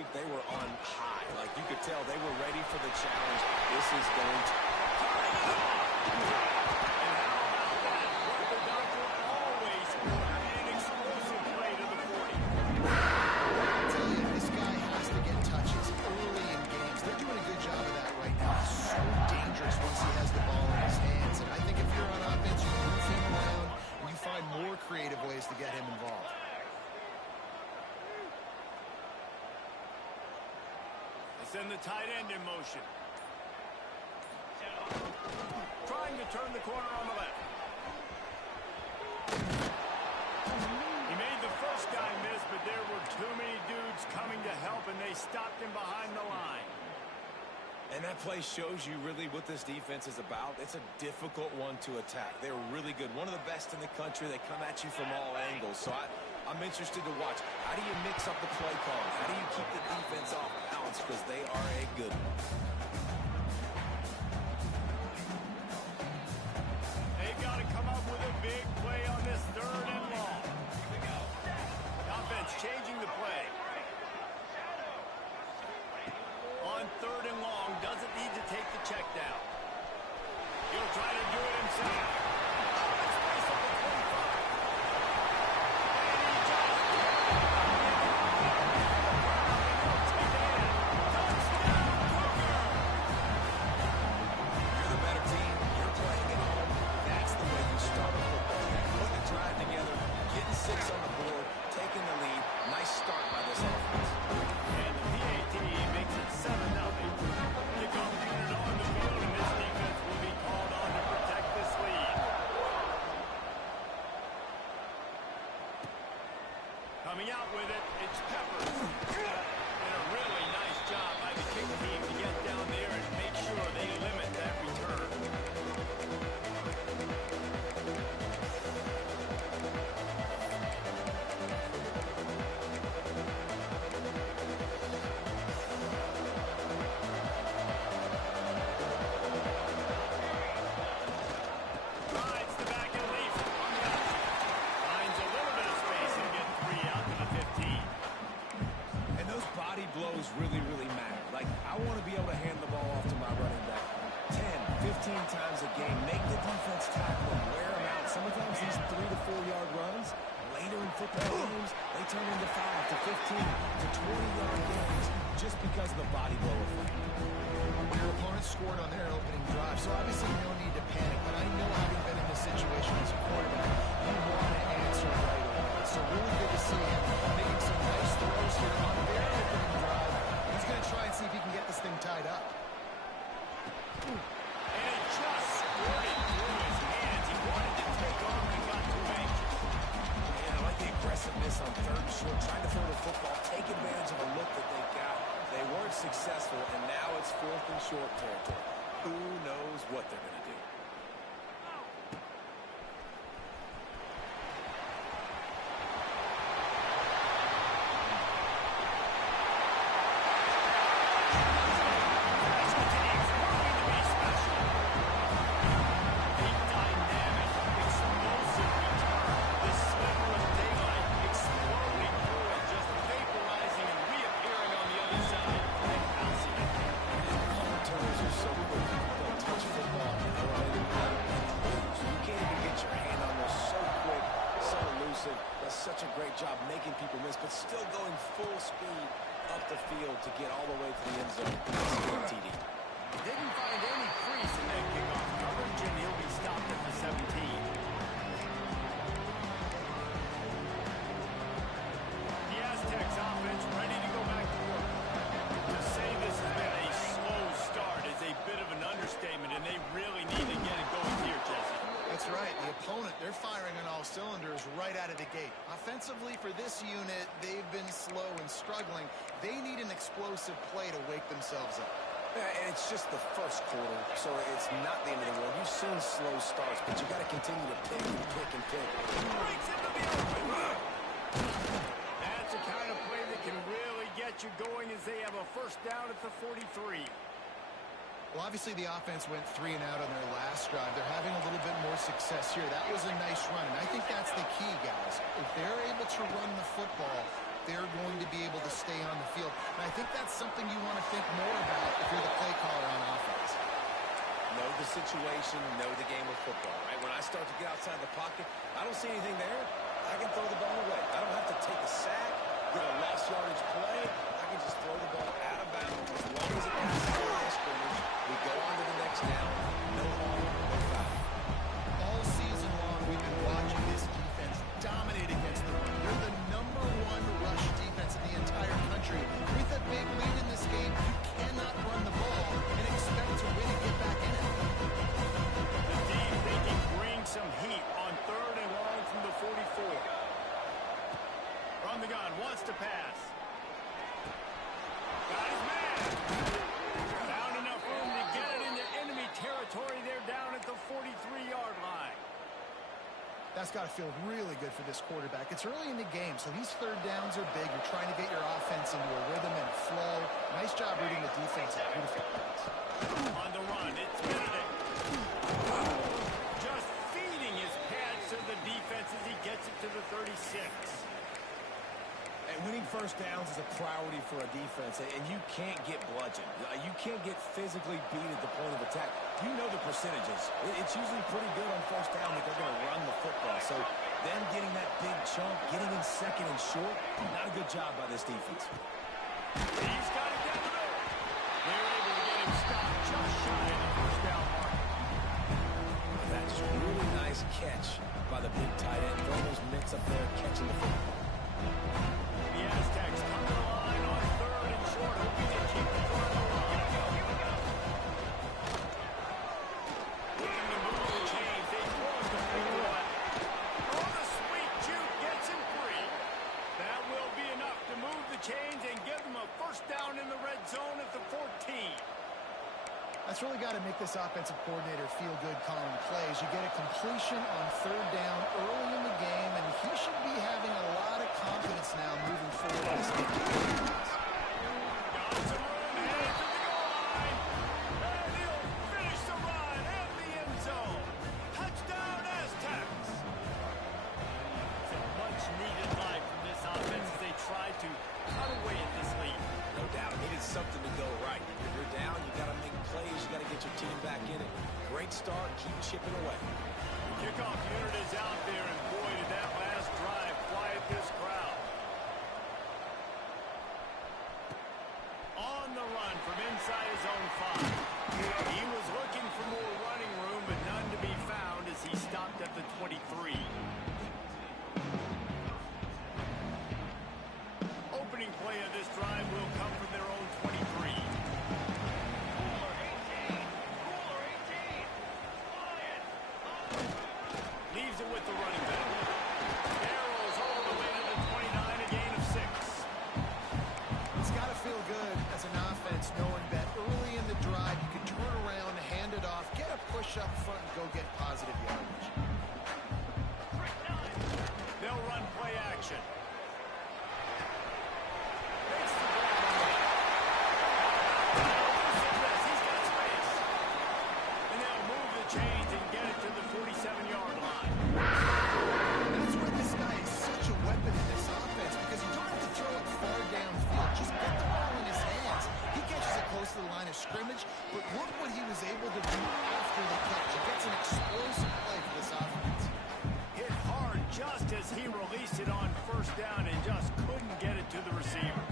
week, they were on high. Like, you could tell they were ready for the challenge. This is going to... And how about that? What the doctor always scored an explosive play to the 40. I tell you, this guy has to get touches early in games. They're doing a good job of that right now. He's so dangerous once he has the ball in his hands. And I think if you're on offense, you move him around and you find more creative ways to get him involved. Send the tight end in motion. Trying to turn the corner on the left. He made the first guy miss, but there were too many dudes coming to help, and they stopped him behind the line. And that play shows you really what this defense is about. It's a difficult one to attack. They're really good. One of the best in the country. They come at you from all angles. So I'm interested to watch. How do you mix up the play call? How do you keep the defense off balance? Because they are a good one. They've got to come up with a big play on this 3rd and long. Offense changing the play. On 3rd and long, doesn't need to take the check down. He'll try to do it himself. Coming out with it, it's Peppers. And a really nice job by the kick team to get down there and make sure they limit that return. Rides the back and leaves it on the outside. Finds a little bit of space and gets 3 out to the 15. And those body blows really, really matter. Like, I want to be able to hand the ball off to my running back 10, 15 times a game. Make the defense tackle them, wear them out. Sometimes these 3 to 4 yard runs, later in football games, they turn into 5 to 15 to 20 yard games just because of the body blow effect. Your opponent scored on their opening drive, so obviously no need to panic. But I know having been in this situation as a quarterback, you want to answer right away. So really good to see him making some nice throws here on their opening drive. He's going to try and see if he can get this thing tied up. And it just squirted through his hands. He wanted to take off and got too anxious. And I like the aggressiveness on 3rd and short, trying to throw the football, take advantage of a look that they got. They weren't successful, and now it's 4th and short territory. Who knows what they're going to do? Such a great job making people miss, but still going full speed up the field to get all the way to the end zone. TD. Didn't find any crease in that kickoff coverage, and he'll be stopped at the 17. The Aztecs offense ready to go back to work. To say this has been a slow start is a bit of an understatement, and they really need to get it going here, Jesse. That's right. The opponent, they're firing on all cylinders right out of the gate. Offensively, for this unit, they've been slow and struggling. They need an explosive play to wake themselves up. Yeah, and it's just the first quarter, so it's not the end of the world. You've seen slow starts, but you got to continue to pick and pick and pick. Breaks into the open. That's the kind of play that can really get you going as they have a first down at the 43. Well, obviously the offense went 3 and out on their last drive. They're having a little bit more success here. That was a nice run, and I think that's the key, guys. If they're able to run the football, they're going to be able to stay on the field. And I think that's something you want to think more about if you're the play caller on offense. Know the situation, know the game of football, right? When I start to get outside the pocket, I don't see anything there, I can throw the ball away. I don't have to take a sack, get a lost yardage play. I can just throw the ball out of bounds as long as it passes the line of scrimmage. We go on to the next down. No harm, no foul. All season long, we've been watching this defense dominate against the run. They're the #1 rush defense in the entire country. With a big lead in this game, you cannot run the ball and expect to win and get back in it. The D thinking bring some heat on 3rd and long from the 44. From the gun, wants to pass. Got his man. Found enough room to get it into enemy territory. They're down at the 43-yard line. That's got to feel really good for this quarterback. It's early in the game, so these 3rd downs are big. You're trying to get your offense into a rhythm and a flow. Nice job reading the defense. Beautiful pass. On the run, it's Benedict. Just feeding his pads to the defense as he gets it to the 36. And winning first downs is a priority for a defense, and you can't get bludgeoned. You can't get physically beat at the point of attack. You know the percentages. It's usually pretty good on first down that they're going to run the football. So them getting that big chunk, getting in 2nd and short, not a good job by this defense. He's got it down the middle. They're able to get him stopped just shy of the first down mark. That's a really nice catch by the big tight end. Throwing those mitts up there, catching the football. The Aztecs come to the line on 3rd and short, hoping to keep the run alive. Looking to move the chains. They cross the 51. On the sweep, Jude gets him free. That will be enough to move the chains and give them a first down in the red zone at the 14. That's really got to make this offensive coordinator feel good calling plays. You get a completion on 3rd down early in the game, and he should be having a lot of confidence now moving forward in this game. Got some room, headed to the goal line. And he'll finish the run at the end zone. Touchdown, Aztecs. Some much-needed life from this offense as they try to cut away at this lead. No doubt, needed something to go right. If you're down, you got to make plays. You got to get your team back in it. Great start. Keep chipping away. The kickoff unit is out there, and boy, did that last drive quiet this crowd. On the run from inside his own 5. He was looking for more running room, but none to be found as he stopped at the 23. Opening play of this drive will come from their own 23. Leaves it with the running back. Arrows all the way to the 29, a gain of 6. It's got to feel good as an offense knowing that early in the drive you can turn around, hand it off, get a push up front, and go get positive yardage. They'll run play action. He's got space. And they'll move the chains and get it to the 47-yard line. That's where this guy is such a weapon in this offense because you don't have to throw it far downfield. Just put the ball in his hands. He catches it close to the line of scrimmage, but look what he was able to do after the catch. He gets an explosive play for this offense. Hit hard just as he released it on first down and just couldn't get it to the receiver.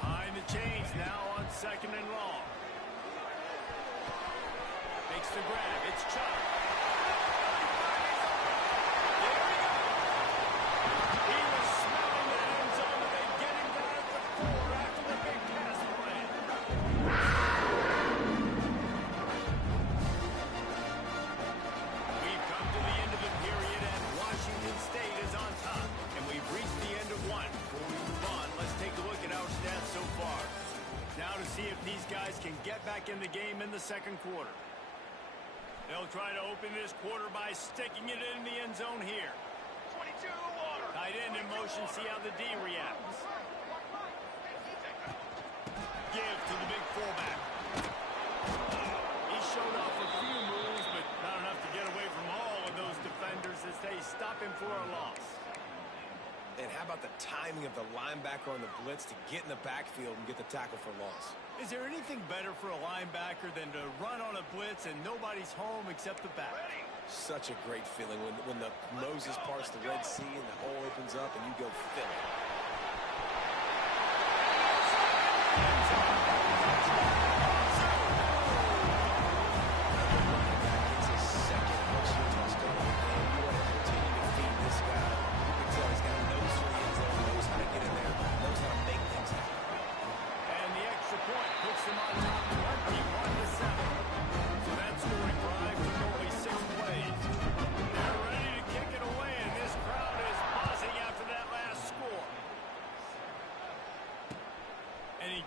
Behind the chains now on 2nd and long. Makes the grab. It's Chubb. There we go. He was smelling that end zone, and they get him down at the 4 after the big pass play. We've come to the end of the period, and Washington State is on top. And we've reached the end of one. Before we move on, let's take a look at our stats so far. Now to see if these guys can get back in the game in the 2nd quarter. They'll try to open this quarter by sticking it in the end zone here. 22 water. Tight end in motion, see how the D reacts. Give to the big fullback. He showed off a few moves, but not enough to get away from all of those defenders as they stop him for a loss. And how about the timing of the linebacker on the blitz to get in the backfield and get the tackle for loss. Is there anything better for a linebacker than to run on a blitz and nobody's home except the back? Such a great feeling when the Moses parts the Red Sea and the hole opens up and you go fill it.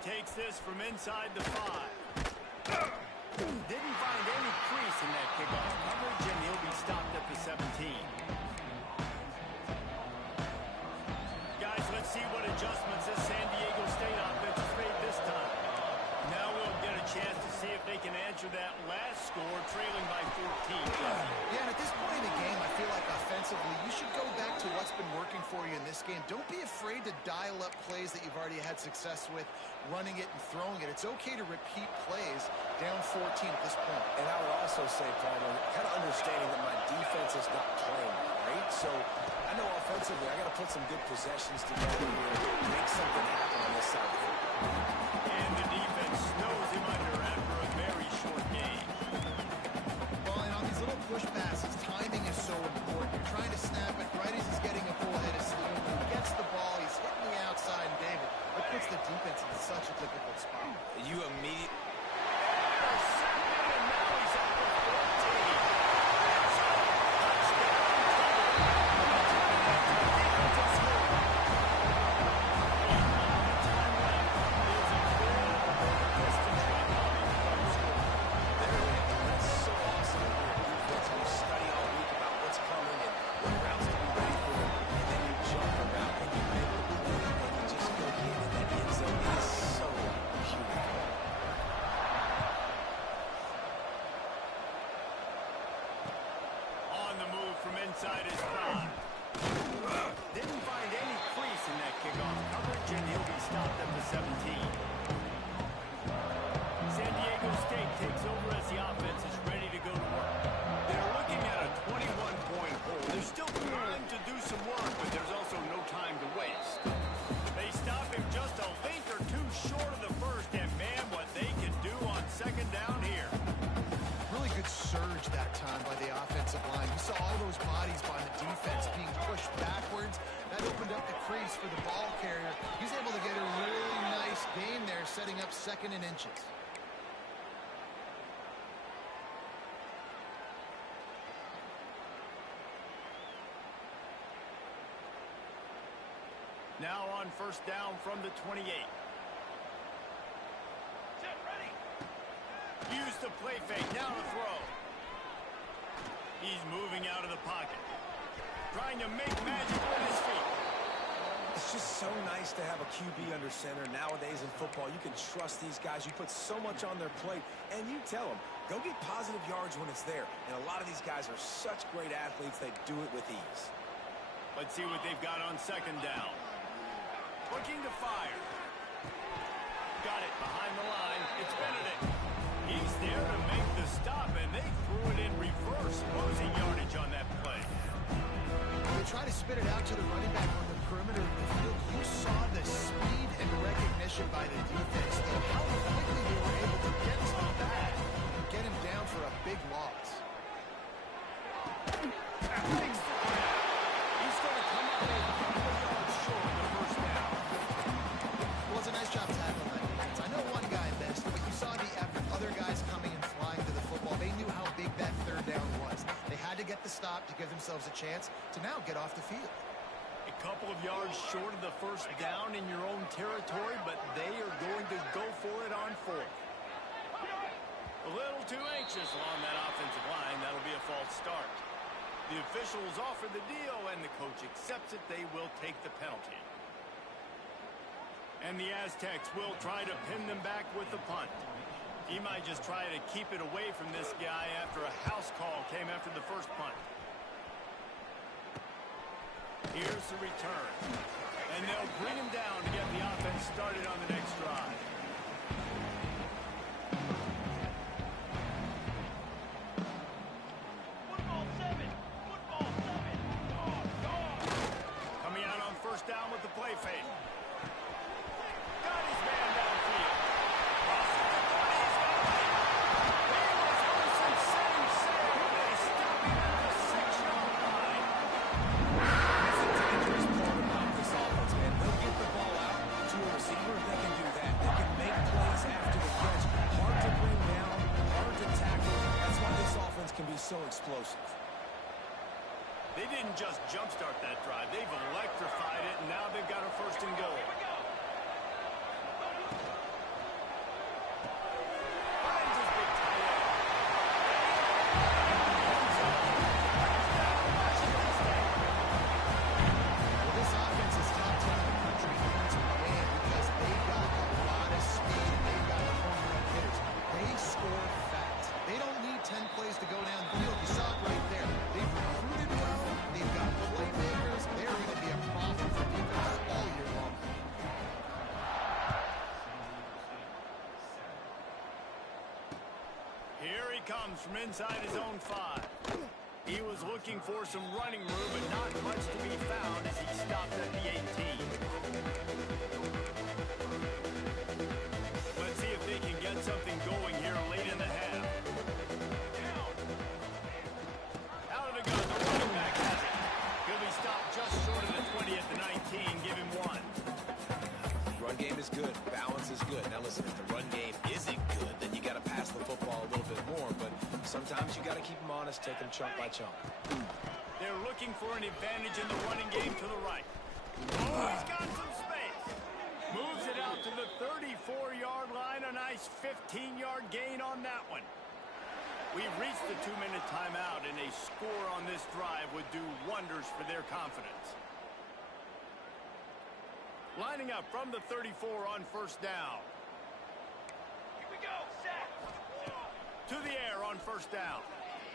Takes this from inside the 5. Didn't find any crease in that kickoff coverage, and he'll be stopped at the 17. Guys, let's see what adjustments this San Diego State offense has made this time. Now we'll get a chance to see if they can answer that last score, trailing by 14. Yeah, and at this point in the game, I feel like offensively, you should go back to what's been working for you in this game. Don't be afraid to dial up plays that you've already had success with, running it and throwing it. It's okay to repeat plays down 14 at this point. And I would also say, Palmer, kind of understanding that my defense is not playing great, so I know offensively I got to put some good possessions together here, make something happen on this side of the football. And the defense snows him under after a very short game. Well, and on these little push passes, timing is so important. You're trying to snap it right as he's getting a full head of steam. When he gets the ball, he's hitting the outside, and David, it puts the defense in such a difficult spot. You immediately... Inside his 5. Didn't find any crease in that kickoff coverage, and he'll be stopped at the 17. San Diego State takes over as the offense is ready to go to work. They're looking at a 21-point hole. There's still time to do some work, but there's also no time to waste. They stop him just a link or two short of the first, and man, what they can do on second down here. Really good surge that time by the offensive line. You saw all those bodies by the defense being pushed backwards. That opened up the crease for the ball carrier. He's able to get a really nice gain there, setting up 2nd and inches. Now on first down from the 28. Use the play fake, now to throw. He's moving out of the pocket. Trying to make magic with his feet. It's just so nice to have a QB under center. Nowadays in football, you can trust these guys. You put so much on their plate, and you tell them, go get positive yards when it's there. And a lot of these guys are such great athletes, they do it with ease. Let's see what they've got on second down. Looking to fire. Got it behind the line. It's Benedict. He's there to make the stop, and they threw it in reverse, losing yardage on that play. They try to spit it out to the running back on the perimeter of the field. You saw the speed and recognition by the defense, and how quickly they were able to get to the bag and get him down for a big loss. He's going to come up a couple of yards short of the first down. Well, it's a nice job tackling that defense. I know one guy missed, but you saw the effort. Other guys coming and flying to the football. They knew how big that third down was. They had to get the stop to give themselves a chance to now get off the field. A couple of yards short of the first down in your own territory, but they are going to go for it on 4th. A little too anxious along that offensive line. That'll be a false start. The officials offer the deal, and the coach accepts it. They will take the penalty. And the Aztecs will try to pin them back with the punt. He might just try to keep it away from this guy after a house call came after the first punt. Here's the return. And they'll bring him down to get the offense started on the next drive. Coming out on first down with the play fake. Got his man downfield. Crosses the 20. He's got it. He was Wilson setting sail. They stop him at the 6-yard line. That's the dangerous part about this offense, man. They'll get the ball out to a receiver. They can do that. They can make plays after the catch. Hard to bring down, hard to tackle. That's why this offense can be so explosive. They didn't just jumpstart that drive. They've electrified it, and now they've got a first and goal. Finds his big tight end. Well, this offense is top 10 in the country defensive win because they've got a lot of speed and they've got home run hitters. They score fast. They don't need 10 plays to go downfield. You saw it right there. They've recruited well. They've got playmakers. They're going to be a problem for defenses all year long. Here he comes from inside his own 5. He was looking for some running room, but not much to be found as he stopped at the 18. Let's see if they can get something going here late in the half. Out of the gun, the running back has it. He'll be stopped just short of the 20 at the 19. Give him 1. Run game is good. Balance is good. Now listen, if the run game isn't good, then you got to pass the football a little bit more. But sometimes you got to keep them honest, take them chunk by chunk. They're looking for an advantage in the running game to the right. Oh, he's got some space. Moves it out to the 34-yard line. A nice 15-yard gain on that one. We've reached the 2-minute timeout, and a score on this drive would do wonders for their confidence. Lining up from the 34 on first down. Here we go, set. To the air on first down.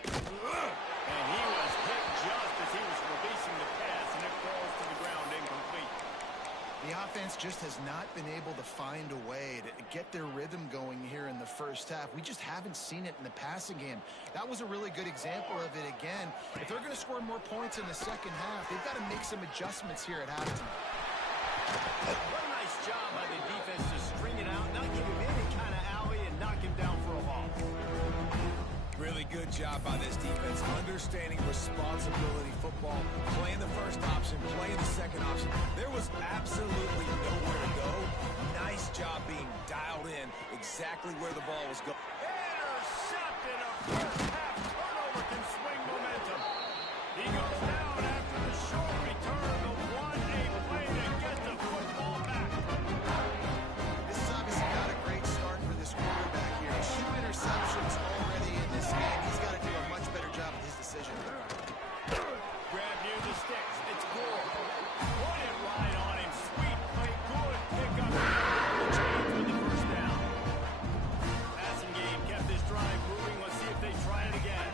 And he was hit just as he was releasing the pass, and it falls to the ground incomplete. The offense just has not been able to find a way to get their rhythm going here in the first half. We just haven't seen it in the passing game. That was a really good example of it again. If they're going to score more points in the second half, they've got to make some adjustments here at halftime. What a nice job by the defense to string it out, not give him any kind of alley, and knock him down for a loss. Really good job by this defense, understanding responsibility football, playing the first option, playing the second option. There was absolutely nowhere to go. Nice job being dialed in exactly where the ball was going. Intercepted. A first half turnover can swing momentum. He goes down after the short return. The 1-8 play to get the football back. This has obviously not a great start for this quarterback here. 2 interceptions already in this game. He's got to do a much better job with his decision. Grab near the sticks. It's Gore. Put it right on him. Sweet play. Good pick up. Change with the first down. Passing game kept this drive moving. Let's see if they try it again.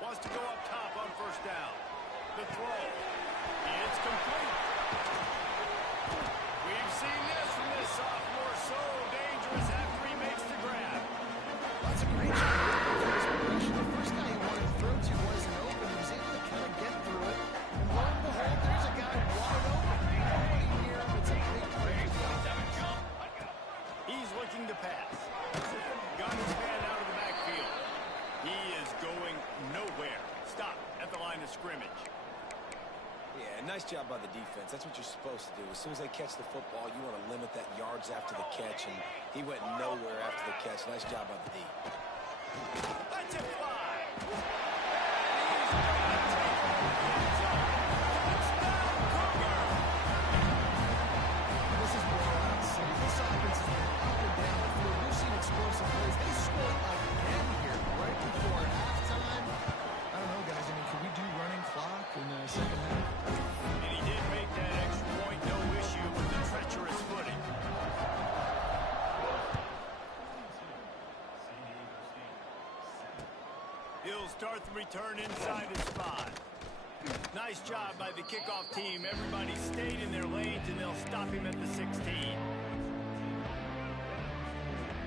Wants to go up top on first down. The throw. It's complete. We've seen this from this sophomore. So dangerous after he makes the grab. That's a great job for his progression. The first guy he wanted to throw to wasn't open. He was able to kind of get through it. And lo and behold, there's a guy wide open. Nobody here. It's a big play. He's looking to pass. Got his man out of the backfield. He is going nowhere. Stop at the line of scrimmage. Yeah, nice job by the defense. That's what you're supposed to do. As soon as they catch the football, you want to limit that yards after the catch, and he went nowhere after the catch. Nice job by the D. Let's it fly. This is more out. This offense has been up and down the field. We've seen explosive plays. They scored again here right before halftime. I don't know, guys. I mean, can we do running clock in the second half? And he did make that extra point. No issue with the treacherous footing. He'll start the return inside his 5. Nice job by the kickoff team. Everybody stayed in their lanes, and they'll stop him at the 16.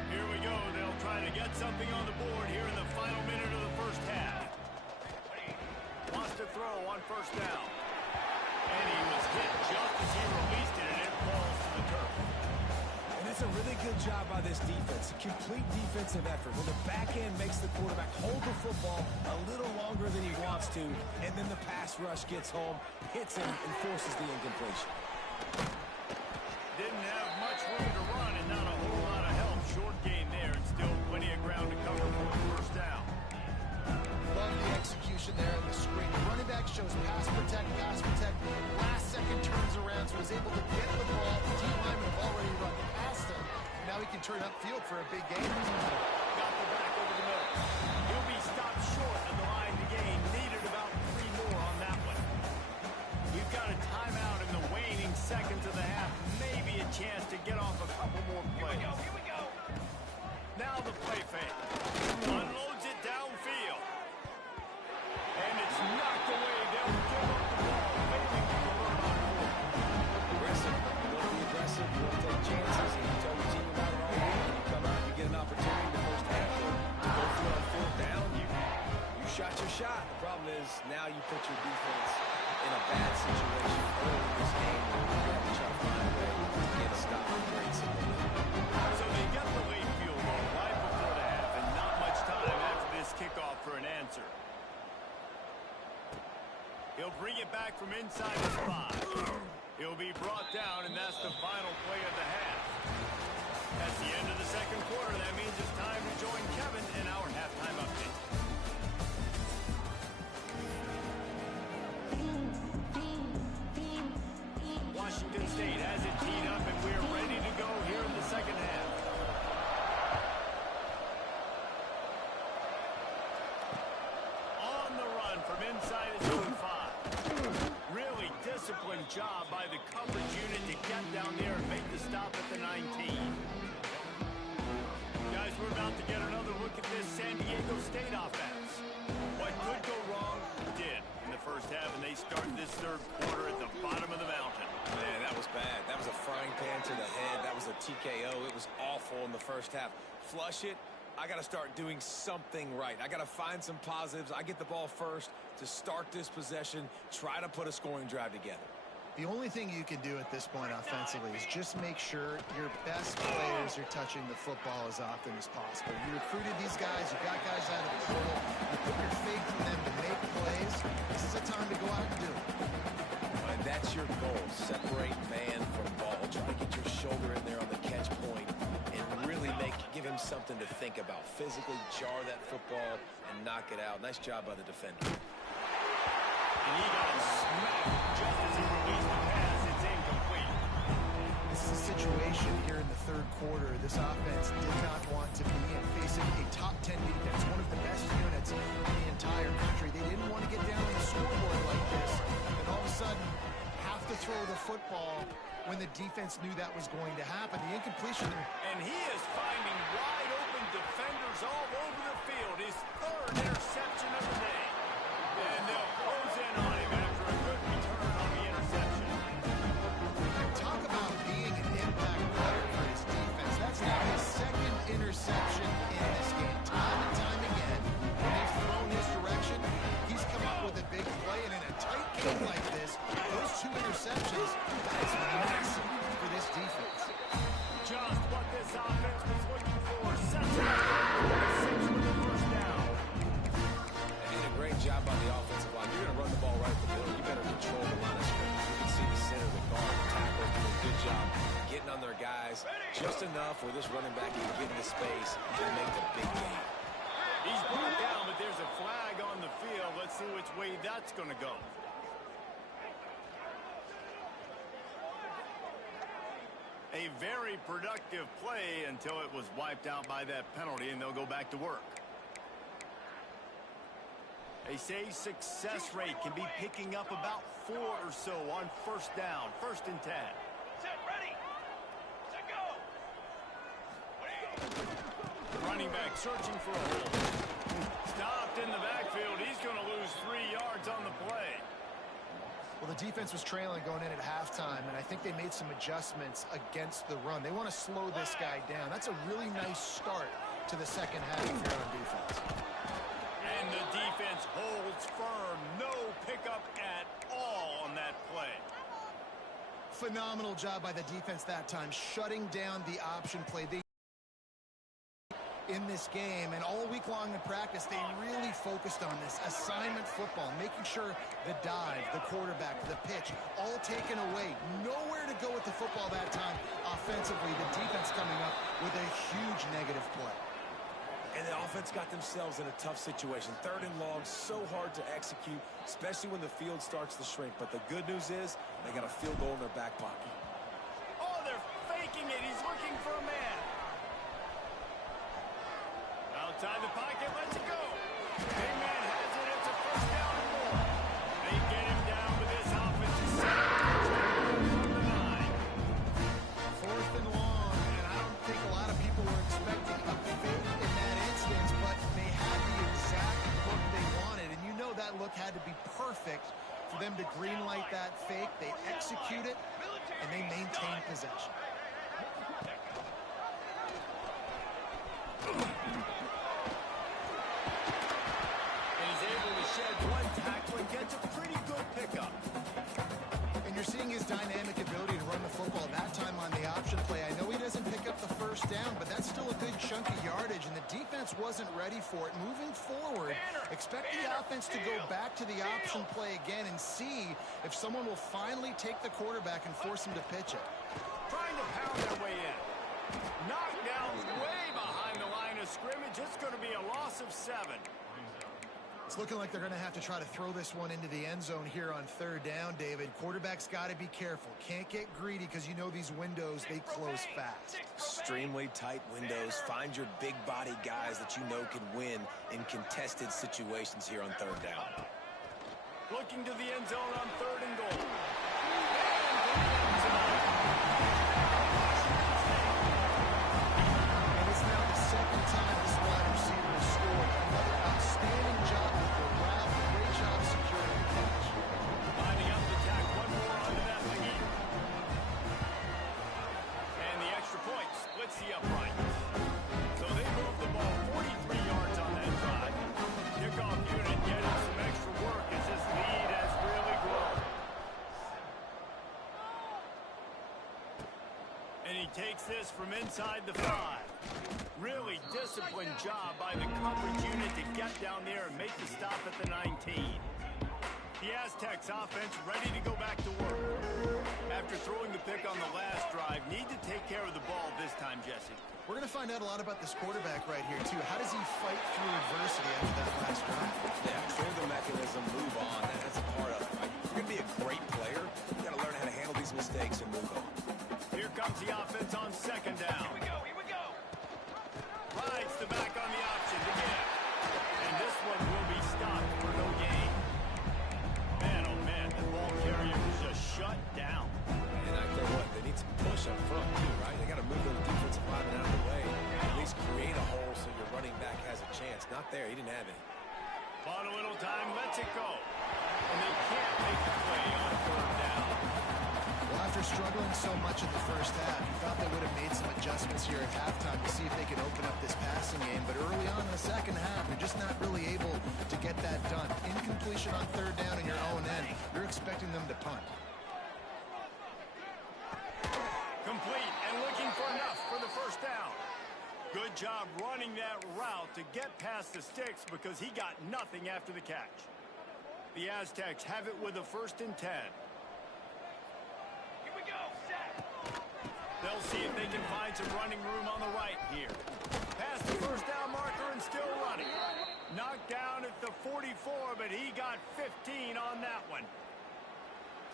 Here we go. They'll try to get something on the board here in the final minute of the first half. Wants to throw on first down. And he was hit just as he released it, and it falls to the turf. And it's a really good job by this defense. A complete defensive effort. When the back end makes the quarterback hold the football a little longer than he wants to, and then the pass rush gets home, hits him, and forces the incompletion. Didn't have much room to run and not a whole lot of help. Short gain there and still plenty of ground to cover for the first down. Love the execution there in the screen. The running back shows pass protect, pass protect. Last second turns around, so was able to get the ball. The D lineman have already run past him. Now he can turn upfield for a big gain. Got the back over the middle. He'll be stopped short of the line to gain. Needed about 3 more on that one. We've got a timeout in the waning seconds of the half. Maybe a chance to get off a couple more plays. Here we go. Now the play fake. Unloads it downfield. And it's knocked away. They'll give up the ball. Failing to convert on fourth. Aggressive. You want to be aggressive. You want to take chances. And you told your team about it all week. And you come out and you get an opportunity in the first half to go for it on fourth down. You shot your shot. The problem is now you put your defense in a bad situation early in this game where you have to try to find a way to get a stop and break something. So they get the late field goal right before the half, and not much time after this kickoff for an answer. He'll bring it back from inside his 5. He'll be brought down, and that's the final play of the half. That's the end of the second quarter. That means it's time to join Kevin in our halftime update. Washington State has it teed up, and we're ready to go here in the second half. On the run from inside his own 5. Really disciplined job by the coverage unit to get down there and make the stop at the 19. Guys, we're about to get another look at this San Diego State offense. What could go wrong did in the first half, and they start this third quarter at the bottom of the mountain. Man, that was bad. That was a frying pan to the head. That was a TKO. It was awful in the first half. Flush it. I got to start doing something right. I got to find some positives. I get the ball first to start this possession, try to put a scoring drive together. The only thing you can do at this point offensively is just make sure your best players are touching the football as often as possible. You recruited these guys, you got guys out of the portal, you put your faith in them to make plays. This is a time to go out and do it. And that's your goal. Separate man from ball. Try to get your shoulder in there on the catch point and really give him something to think about. Physically jar that football and knock it out. Nice job by the defender. And he got smacked just as he released the pass. It's incomplete. This is a situation here in the third quarter. This offense did not want to be in, facing a top 10 defense, one of the best units in the entire country. They didn't want to get down on the scoreboard like this, and all of a sudden have to throw the football when the defense knew that was going to happen. The incompletion there. And he is finding wide open defenders all over the field. His third interception of the day. And they'll close in on him after a good return on the interception. Talk about being an impact player for his defense. That's now his second interception in this game. Time and time again, when they've thrown his direction, he's come up with a big play. And in a tight game like this, those 2 interceptions, that is massive for this defense. Just what this offense was looking for. Sets it up. 6 with the first down. They did a great job on the offensive line. You're going to run the ball right at the middle. You better control the line of scrimmage. You can see the center, the guard, the tackle doing a good job getting on their guys just enough where this running back can get into space and make the big game. He's brought down, but there's a flag on the field. Let's see which way that's going to go. A very productive play until it was wiped out by that penalty, and they'll go back to work. They say success rate can be picking up about 4 or so on first down, 1st and 10. Set, ready, set, go. Running back searching for a hole. Stopped in the backfield. He's going to lose 3 yards on the play. Well, the defense was trailing going in at halftime, and I think they made some adjustments against the run. They want to slow this guy down. That's a really nice start to the second half if you're on defense. And the defense holds firm. No pickup at all on that play. Phenomenal job by the defense that time, shutting down the option play. In this game, and all week long in practice, they really focused on this assignment football, making sure the dive, the quarterback, the pitch, all taken away. Nowhere to go with the football that time offensively. The defense coming up with a huge negative play. And the offense got themselves in a tough situation. 3rd and long, so hard to execute, especially when the field starts to shrink. But the good news is they got a field goal in their back pocket. Oh, they're faking it. He's looking for a man. Outside the pocket, let's go. Big man has it. It's a first down and more. They get him down with this offensive set from the 9. 4th and long, and I don't think a lot of people were expecting a fake in that instance, but they had the exact look they wanted, and you know that look had to be perfect for them to greenlight that fake. They execute it, and they maintain possession. Gets a pretty good pickup. And you're seeing his dynamic ability to run the football that time on the option play. I know he doesn't pick up the first down, but that's still a good chunk of yardage, and the defense wasn't ready for it. Moving forward, expect the offense to go back to the option play again and see if someone will finally take the quarterback and force him to pitch it. Trying to pound their way in. Knockdown way behind the line of scrimmage. It's going to be a loss of 7. It's looking like they're going to have to try to throw this one into the end zone here on 3rd down, David. Quarterback's got to be careful. Can't get greedy because you know these windows, they close fast. Extremely tight windows. Find your big body guys that you know can win in contested situations here on 3rd down. Looking to the end zone on 3rd and goal. And it's now the 2nd time this wide receiver has scored. Another outstanding job with the route. Great job securing the catch. Lining up to tack one more onto that again. And the extra point splits the upright. So they move the ball 43 yards on that drive. Kickoff unit getting some extra work as this lead has really grown. And he takes this from inside the 5. Really disciplined job by the coverage unit to get down there and make the stop at the 19. The Aztecs offense ready to go back to work. After throwing the pick on the last drive, need to take care of the ball this time, Jesse. We're going to find out a lot about this quarterback right here, too. How does he fight through adversity after that last drive? Yeah, clear the mechanism, move on. That's a part of it. Right? If you're going to be a great player, you got to learn how to handle these mistakes and move on. Here comes the offense on 2nd down. Here we go. Rides the back on the option to get. And this one will be stopped for no gain. Man, oh man, the ball carrier was just shut down. And I tell you what, they need some push up front too, right? They got to move those defensive linemen out of the way. At least create a hole so your running back has a chance. Not there. He didn't have it. Bought a little time, lets it go. And they can't make the play on 3rd down. Well, after struggling so much in the first half, you thought they would have made some adjustments here at halftime to see if they could open up this passing game. But early on in the second half, they're just not really able to get that done. Incompletion on 3rd down in your own end. You're expecting them to punt. Complete and looking for enough for the first down. Good job running that route to get past the sticks because he got nothing after the catch. The Aztecs have it with a 1st and 10. Here we go. Set. They'll see if they can find some running room on the right here. Past the first down marker and still running. Knocked down at the 44, but he got 15 on that one.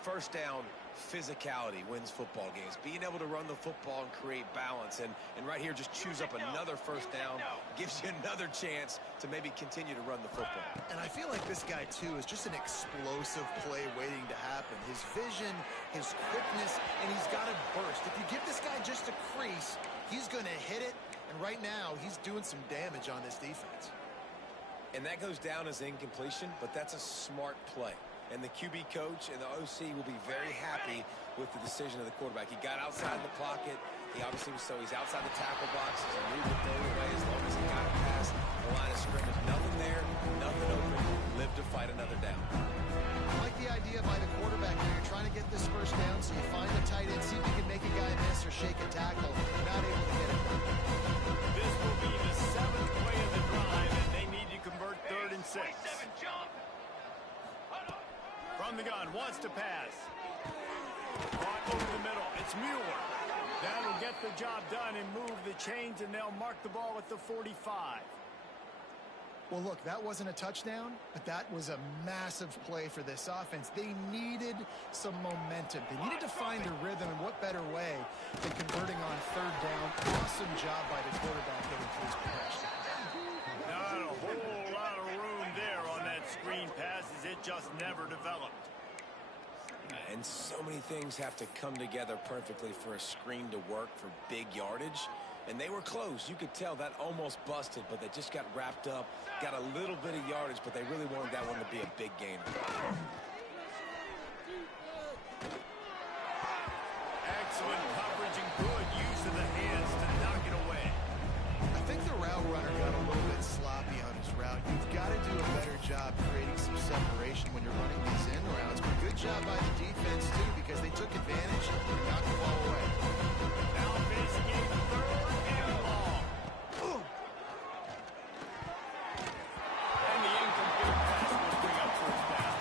First down, physicality wins football games. Being able to run the football and create balance. And right here, just choose up another first down. Gives you another chance to maybe continue to run the football. And I feel like this guy, too, is just an explosive play waiting to happen. His vision, his quickness, and he's got a burst. If you give this guy just a crease, he's going to hit it. And right now, he's doing some damage on this defense. And that goes down as incompletion, but that's a smart play. And the QB coach and the OC will be very happy with the decision of the quarterback. He got outside the pocket. He obviously was, so he's outside the tackle box. He moved the throw away as long as he got it past the line of scrimmage. Nothing there, nothing open. Live to fight another down. I like the idea by the quarterback here. You're trying to get this first down, so you find the tight end, see if you can make a guy miss or shake a tackle. Not able to get it done. This will be the 7th play of the drive, and they need to convert 3rd and 6. 27, jump. From the gun, wants to pass. Caught over the middle. It's Mueller. That'll get the job done and move the chains, and they'll mark the ball at the 45. Well, look, that wasn't a touchdown, but that was a massive play for this offense. They needed some momentum. They needed to find a rhythm, and what better way than converting on 3rd down. Awesome job by the quarterback getting through his progression. Not a whole lot of room there on that screen pass as it just never developed. And so many things have to come together perfectly for a screen to work for big yardage. And they were close. You could tell that almost busted, but they just got wrapped up, got a little bit of yardage, but they really wanted that one to be a big gain. Excellent coverage and good use of the hands to knock it away. I think the route runner got a little bit sloppy on his route. You've got to do a better job creating some separation when you're running these end routes. But good job by the defense, too, because they took advantage and knocked the ball away. Now facing a 3rd and long. And the incomplete pass will bring up 4th down.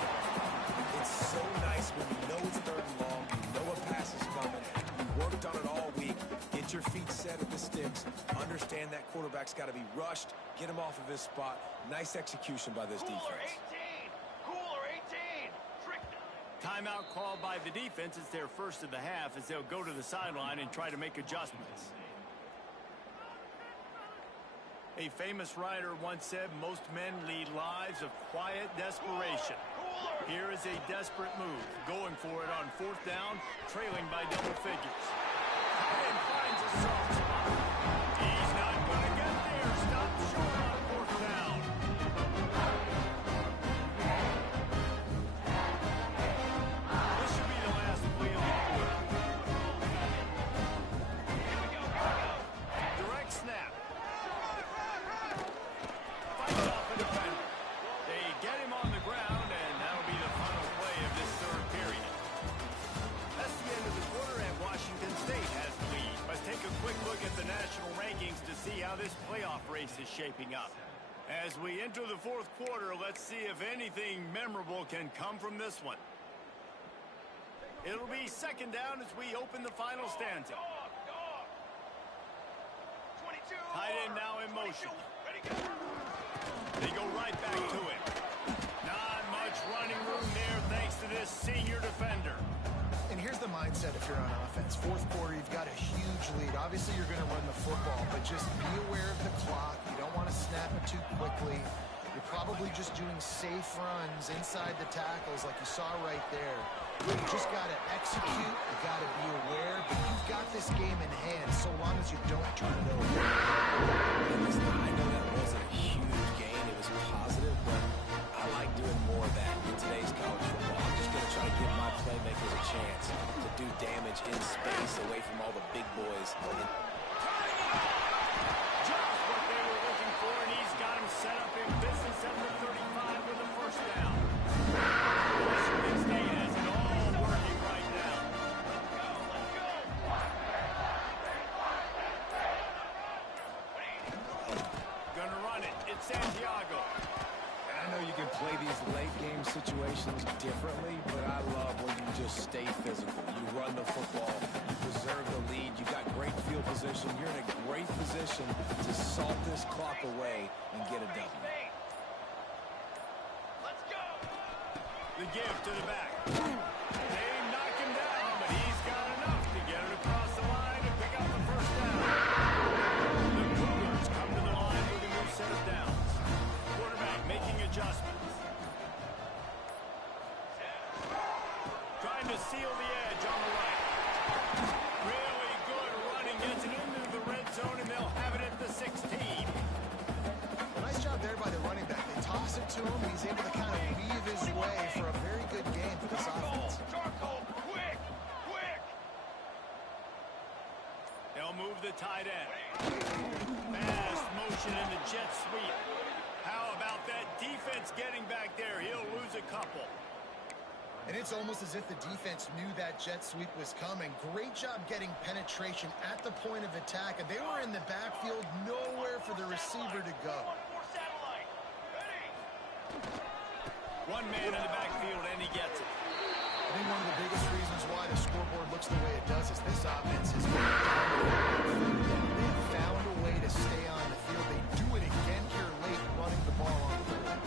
It's so nice when you know it's 3rd and long, you know a pass is coming, you worked on it all week, get your feet set at the sticks, understand that quarterback's got to be rushed, get him off of his spot. Nice execution by this Cooler defense. 18. Cooler 18. Trick. Timeout called by the defense. It's their first of the half as they'll go to the sideline and try to make adjustments. A famous writer once said, most men lead lives of quiet desperation. Here is a desperate move, going for it on 4th down, trailing by double figures. Tight end finds a soft spot. He's not going to get there. Stop short on 4th down. This should be the last play of the quarter. Direct snap. Fights off the defender. They get him on the ground, and that'll be the final play of this 3rd period. That's the end of the quarter, and Washington State has the lead. Let's take a quick look at the national rankings to see how this playoff race is shaping up. As we enter the 4th quarter, let's see if anything memorable can come from this one. It'll be 2nd down as we open the final stanza. Dog. 22. Tight end now in motion. Ready, go. They go right back to him. Not much running room there thanks to this senior defender. And here's the mindset if you're on offense. 4th quarter, you've got a huge lead. Obviously, you're going to run the football, but just be aware of the clock. You don't want to snap it too quickly. You're probably just doing safe runs inside the tackles like you saw right there. You just got to execute. You got to be aware, but you've got this game in hand so long as you don't turn it over. And listen, I know that wasn't a huge gain. It was positive, but I like doing more of that in today's college football. I'm just going to try to give my playmakers a chance to do damage in space away from all the big boys. Just what they were looking for, and he's got him set up in business at the 35 with a 1st down. Washington State has it all working right now. Let's go. Gonna run it. It's Santiago. And I know you can play these late game situations differently, but I love when you just stay physical. You run the football, you preserve the lead, you got great field position, you're in a great position to salt this clock away and get a W. Let's go. The give to the back. They knock him down, but he's got enough to get it across the line and pick up the 1st down. The Cougars come to the line with a new set of downs. Quarterback making adjustments. Trying to seal the edge on the right. Really good running, gets it into the red zone, and they'll have it at the 16. Well, nice job there by the running back. They toss it to him. He's able to kind of weave his way for a very good move the tight end. Fast motion in the jet sweep. How about that defense getting back there? He'll lose a couple. And it's almost as if the defense knew that jet sweep was coming. Great job getting penetration at the point of attack, and they were in the backfield, nowhere for the receiver to go. One man in the backfield, and he gets it. I think one of the biggest reasons why the scoreboard looks the way it does is this offense has been dominating. They've found a way to stay on the field. They do it again here late, running the ball on the board.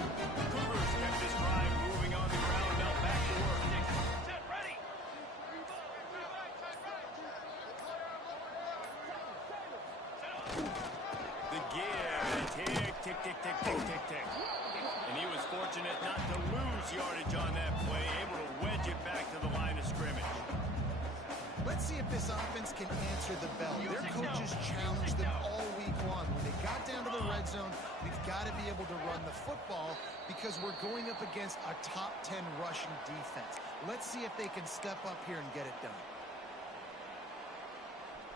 Cougars kept this drive moving on the ground. Now back to work. Set, ready. The give. Tick, tick, tick, tick, tick, tick, tick. And he was fortunate not to lose yardage on that play, able to wedge it back to the line of scrimmage. Let's see if this offense can answer the bell. Their coaches challenged them all week long. When they got down to the red zone, we've got to be able to run the football because we're going up against a top 10 rushing defense. Let's see if they can step up here and get it done.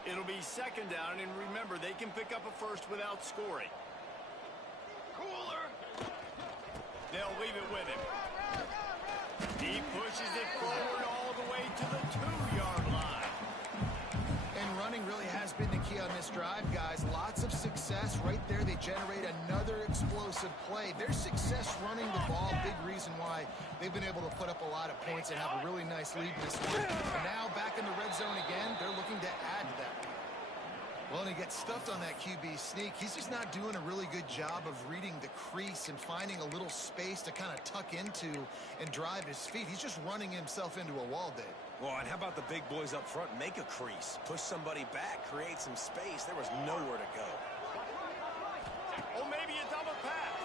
It'll be second down, and remember, they can pick up a first without scoring. Cooler. They'll leave it with him. He pushes it forward all the way to the 2-yard line. And running really has been the key on this drive, guys. Lots of success right there. They generate another explosive play. Their success running the ball, big reason why they've been able to put up a lot of points and have a really nice lead in this one. And now back in the red zone again, they're looking to add to that lead. Well, and he gets stuffed on that QB sneak. He's just not doing a really good job of reading the crease and finding a little space to kind of tuck into and drive his feet. He's just running himself into a wall, Dave. Well, and how about the big boys up front? Make a crease. Push somebody back. Create some space. There was nowhere to go. Oh, maybe a double pass.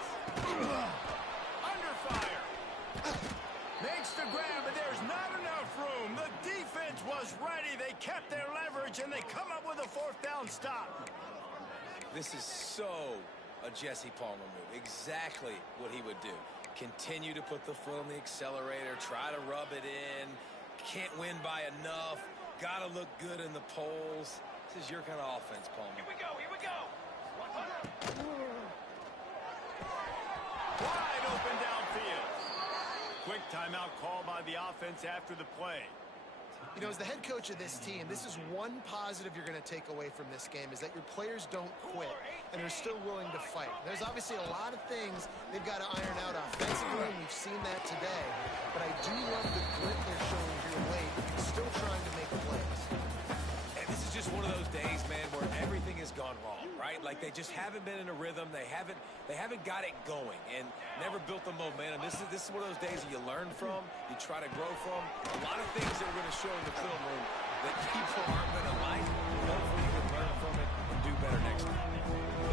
Under fire. Makes the grab, but there's not enough room. The defense was ready. They kept their leverage, and they come up with a fourth down stop. This is so a Jesse Palmer move. Exactly what he would do. Continue to put the foot on the accelerator. Try to rub it in. Can't win by enough. Got to look good in the polls. This is your kind of offense, Palmer. Here we go, here we go. Wide open downfield. Quick timeout call by the offense after the play. You know, as the head coach of this team, this is one positive you're going to take away from this game, is that your players don't quit and are still willing to fight. There's obviously a lot of things they've got to iron out offensively, and we've seen that today. But I do love the grit they're showing here late, still trying to make plays. And this is just one of those days, man, where everything has gone wrong, right? Like they just haven't been in a rhythm. They haven't got it going and never built the momentum. This is one of those days that you learn from, you try to grow from. A lot of things that we're going to show in the film room that people aren't going to like. Hopefully you can learn from it and do better next time.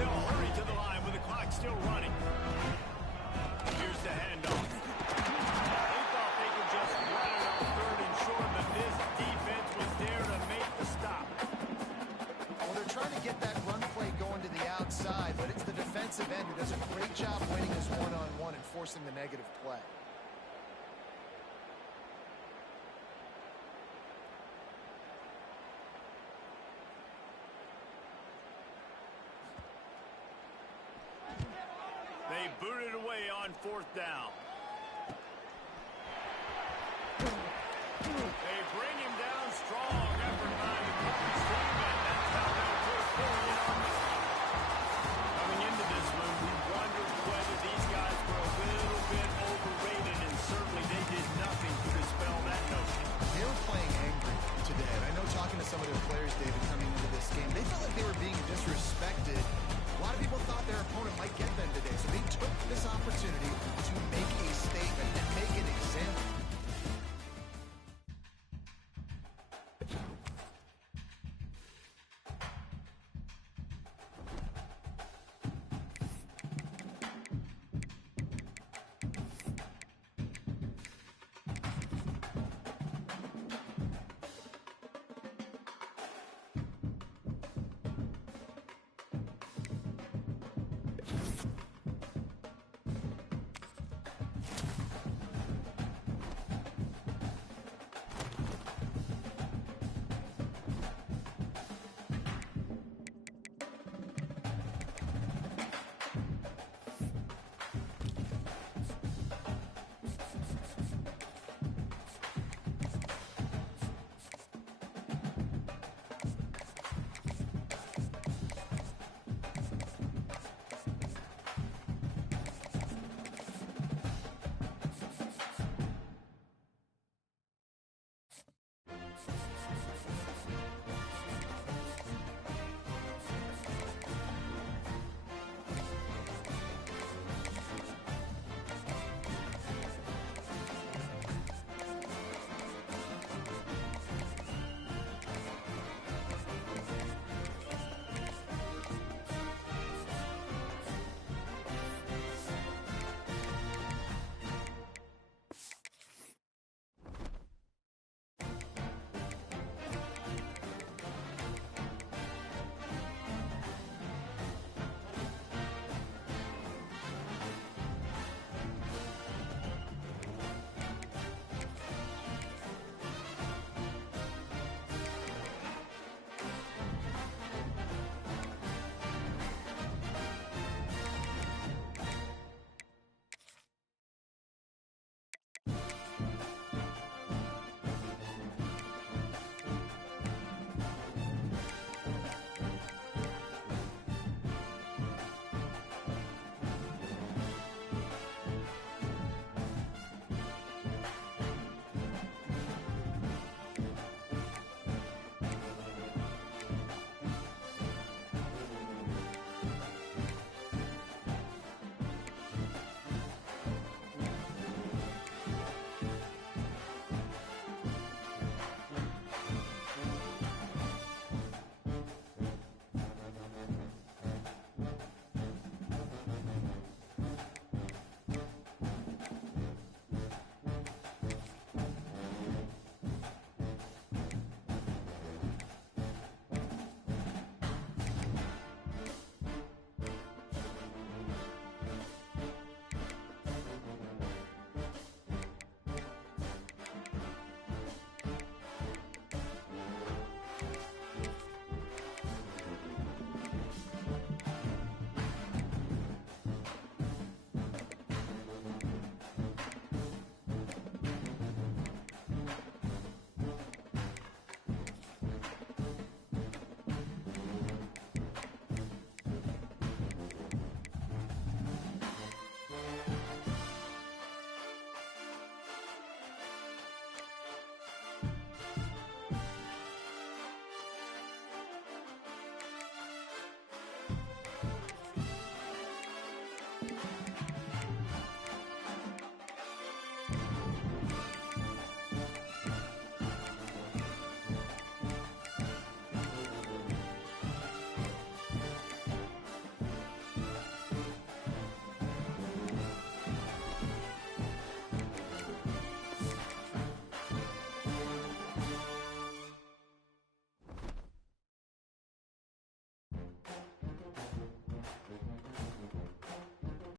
They'll hurry to the line with the clock still running. Here's the handoff. They thought they could just run it on third and short, but this defense was there to make the stop. Well, they're trying to get that run play going to the outside, but it's the defensive end who does a great job winning his one-on-one and forcing the negative play. They booted away on fourth down.